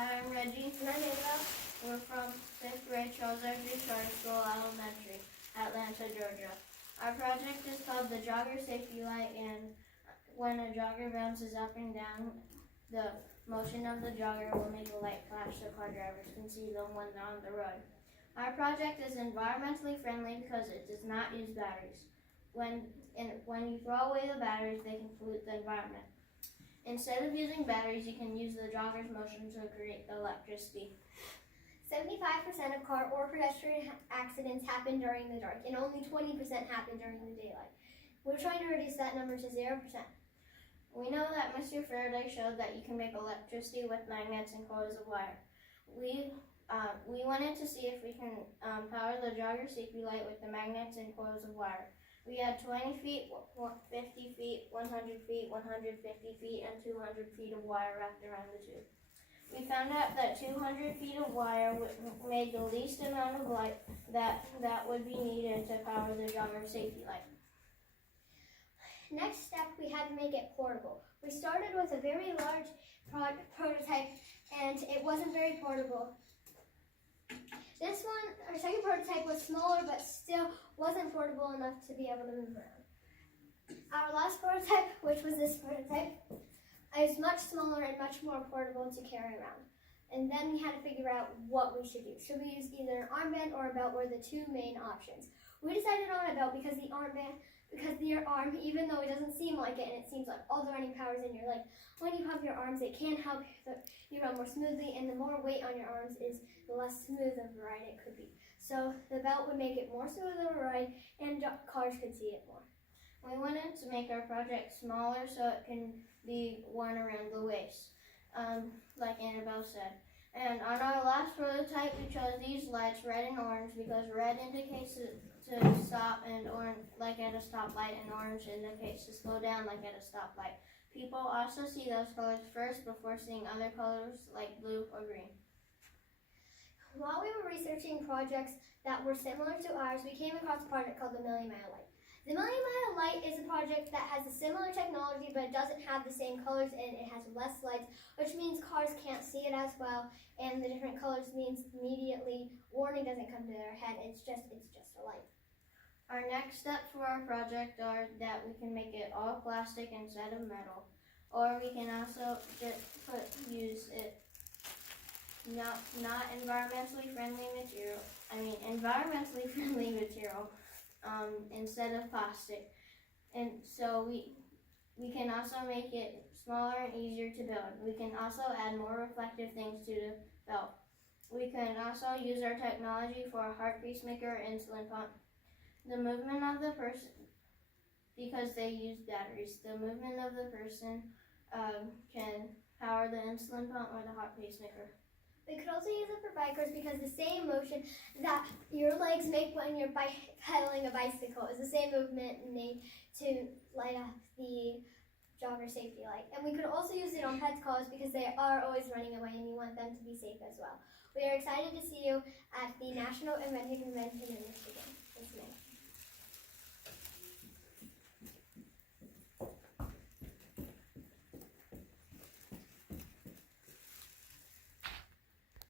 Hi, I'm Reggie. And I'm Annabelle. We're from 5th grade Charles F. Charter School Elementary, Atlanta, Georgia. Our project is called the Jogger Safety Light, and when a jogger bounces up and down, the motion of the jogger will make a light flash so car drivers can see them when they're on the road. Our project is environmentally friendly because it does not use batteries. When you throw away the batteries, they can pollute the environment. Instead of using batteries, you can use the jogger's motion to create the electricity. 75% of car or pedestrian accidents happen during the dark, and only 20% happen during the daylight. We're trying to reduce that number to 0%. We know that Mr. Faraday showed that you can make electricity with magnets and coils of wire. We wanted to see if we can power the jogger safety light with the magnets and coils of wire. We had 20 feet, 50 feet, 100 feet, 150 feet, and 200 feet of wire wrapped around the tube. We found out that 200 feet of wire made the least amount of light that would be needed to power the jogger safety light. Next step, we had to make it portable. We started with a very large prototype, and it wasn't very portable. This one, our second prototype, was smaller but still wasn't portable enough to be able to move around. Our last prototype, which was this prototype, is much smaller and much more portable to carry around. And then we had to figure out what we should use. Should we use either an armband or a belt were the two main options. We decided on a belt because your arm, even though it doesn't seem like it, and it seems like all the running power is in your leg, when you pump your arms, it can help you run more smoothly, and the more weight on your arms is the less smooth of a ride it could be. So the belt would make it more smooth of a ride, and cars could see it more. We wanted to make our project smaller so it can be worn around the waist, like Annabelle said. And on our last prototype, we chose these lights, red and orange, because red indicates to stop, and orange, like at a stoplight, and orange indicates to slow down, like at a stoplight. People also see those colors first before seeing other colors like blue or green. While we were researching projects that were similar to ours, we came across a project called the Million Mile Light. The Million Mile Light is a project that has a similar technology, but it doesn't have the same colors, and it has less lights, which means cars can't see it as well, and the different colors means immediately warning doesn't come to their head. It's just a light. Our next steps for our project are that we can make it all plastic instead of metal, or we can also use it not environmentally friendly material. Environmentally friendly material instead of plastic, and so we can also make it smaller and easier to build. We can also add more reflective things to the belt. We can also use our technology for a heart pacemaker or insulin pump. The movement of the person, because they use batteries, the movement of the person can power the insulin pump or the heart pacemaker. We could also use it for bikers because the same motion that your legs make when you're pedaling a bicycle is the same movement made to light up the jogger safety light. And we could also use it on pets' collars because they are always running away and you want them to be safe as well. We are excited to see you at the National Invention Convention in Michigan this May.